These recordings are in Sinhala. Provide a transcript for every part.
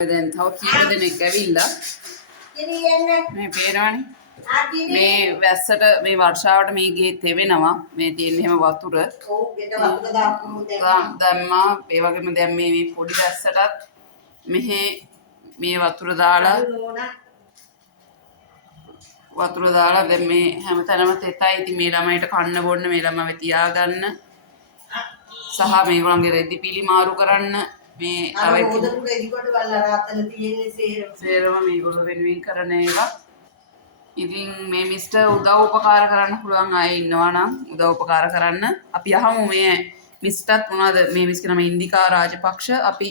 දැන් තව කීප දෙනෙක් ඇවිල්ලා මේ පේනවනේ මේ වැස්සට මේ වර්ෂාවට මේ ගේ තෙවෙනවා මේ තියෙන හැම වතුර දැම්මා ඒ වගේම දැන් මේ පොඩි වැස්සටත් මෙහි මේ වතුර දාලා දැන් මේ හැමතැනම තෙතයි. ඉතින් මේ ළමයිට කන්න බොන්න මේ ළමව තියාගන්න සහ මේගොල්ලන්ගේ රෙදි පිලි මාරු කරන්න මේ තව සේරම මේගොල්ලෝ වෙනුවෙන් කරන ඒවා. ඉතින් මේ මිස්ටර් උදව් උපකාර කරන්න පුළුවන් අය ඉන්නවා නම් උදව් උපකාර කරන්න. අපි අහමු මේ මිස්ටර්ත් මොනවද මේ මිස්ගේ නම ඉන්දිකා රාජපක්ෂ. අපි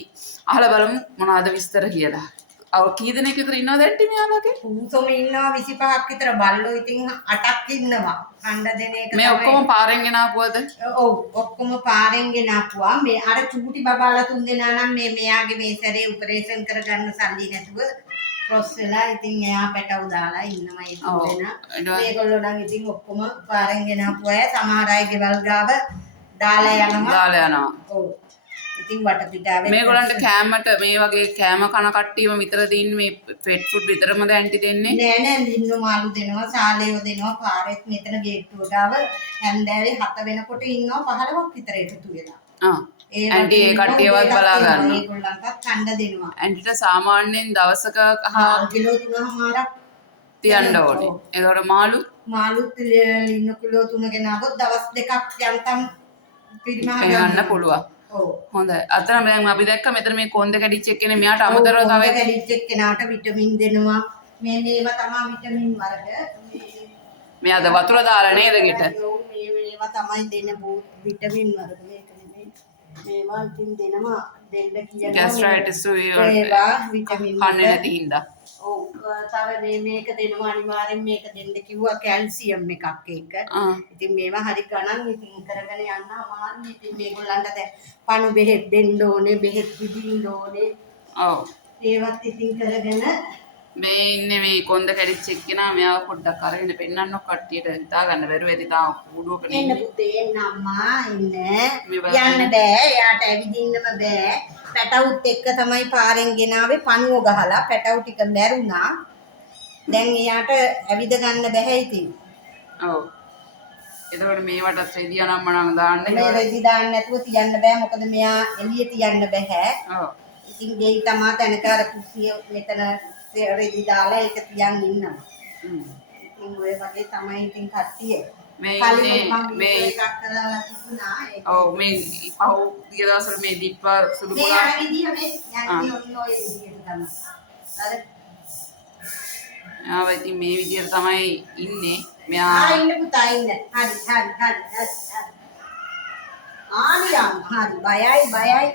අහලා බලමු මොනවද විස්තර කියලා. අව කී දෙනෙක් විතර ඉන්නවද ඇටි මෙයාලගේ? උන්සොම ඉන්නවා 25ක් විතර. බල්ලෝ ඉතින් 8ක් ඉන්නවා. කණ්ඩ දෙන එක මේ ඔක්කොම පාරෙන් ගෙන ආපුවද? ඔව් ඔක්කොම පාරෙන් ගෙන ආපුවා. මේ අර චූටි බබාලා 3 දෙනා නම් මෙයාගේ මේ සැරේ ඔපරේෂන් කරගන්න සල්ලි නැතුව ක්‍රොස් වෙලා ඉතින් එයා පැටව දාලා ඉන්නවා ඒ 3 දෙනා. මේගොල්ලෝ නම් ඉතින් ඔක්කොම පාරෙන් ගෙන ආපුවා. සමහර අය ගෙවල් ගාව දාලා යනවා. ඔව්. ඉතින් වටපිටාවේ මේගොල්ලන්ට කෑමට මේ වගේ කෑම කන කට්ටියම විතර දෙන්නේ මේ පෙට් ෆුඩ් විතරමද ඇන්ටි දෙන්නේ? නෑ දින්නු මාළු දෙනවා, සාලේව දෙනවා. පාරෙත් මෙතන ගේට්ටුව ගාව හැන්දෑවේ 7 වෙනකොට ඉන්නවා 15ක් විතර එකතු වෙලා. ඇන්ටි ඒ කට්ටියවත් බලා ගන්නවා. ඒගොල්ලන්ටත් කන්න දෙනවා. ඇන්ටිට සාමාන්‍යයෙන් දවසක කිලෝ 3මාරක් තියන්න ඕනේ. ඒකට මාළුත් ඉන්න කිලෝ 3 ගෙනාවොත් දවස් දෙකක් යන්තම් පිරිමහ ගන්න පුළුවන්. හොඳයි. අතන දැන් අපි දැක්ක මෙතන මේ කොන්ද කැඩිච්ච එක්කනේ මෙයාට අමතරව තව කැඩිච්ච එක්කෙනාට විටමින් දෙනවා. මේවා තමයි විටමින් වර්ග. මෙයාද වතුර දාලා නේද ගෙට? මේවා තමයි දෙන විටමින් වර්ග. මේක නෙමෙයි. මේවා ඉතින් දෙනවා දෙන්න කියන ગેස්ට්‍රයිටිස් ඒවා විටමින් කන්නේ නැති හින්දා. ඔව්. තව මේක දෙනවා අනිවාර්යෙන් මේක දෙන්න කිව්වා කැල්සියම් එකක් ඒක. ඉතින් මේවා හරි ගණන් ඉතින් කරගෙන යන්න අමාරුයි. ඉතින් මේගොල්ලන්ට දැන් පණු බෙහෙත් දෙන්න ඕනේ, බෙහෙත් විදින්න ඕනේ. ඔව්. ඒවත් ඉතින් කරගෙන මේ ඉන්නේ මේ කොන්ද කැඩිච්ච එක්කෙනා මෙයාව පොඩ්ඩක් අරගෙන පෙන්නන්නෝ කට්ටියට හිතා ගන්න බැරුව ඇති තාම කූඩුවක නේ. එන්න පුතේ එන්න අම්මා එන්න. යන්න බෑ. එයාට ඇවිදින්නම බෑ. පැටවුත් එක්ක තමයි පාරෙන් ගෙනාවේ පණුව ගහලා පැටවු ටික මැරුණා. දැන් එයාට ඇවිද ගන්න බෑ ඉතින්. ඔව්. එතකොට මේවට රෙදි අනම්මනම් දාන්න. මේ රෙදි දාන්න නැතුව තියන්න බෑ. මොකද මෙයා එළිය තියන්න බෑ. ඔව්. ඉතින් ගෙයි තමා තැනක අර කුස්සිය මෙතන රෙදි දාලා ඒක තියන් ඉන්නවා. ඉතින් ඔය වගේ තමයි ඉතින් කට්ටිය. මේ එකක් කරලා තිබුණා. ඔව් මේ පහු ගිය දවස්වල මේ දීප්පා සුදු පුරා මේ විදිහ මේ යන්නේ ඔන්න ඔය විදිහට තමයි. අර ආව ඉතින් මේ විදිහට තමයි ඉන්නේ. මෙයා ඉන්න පුතා ඉන්න. හරි. ආනියම් හරි බයයි.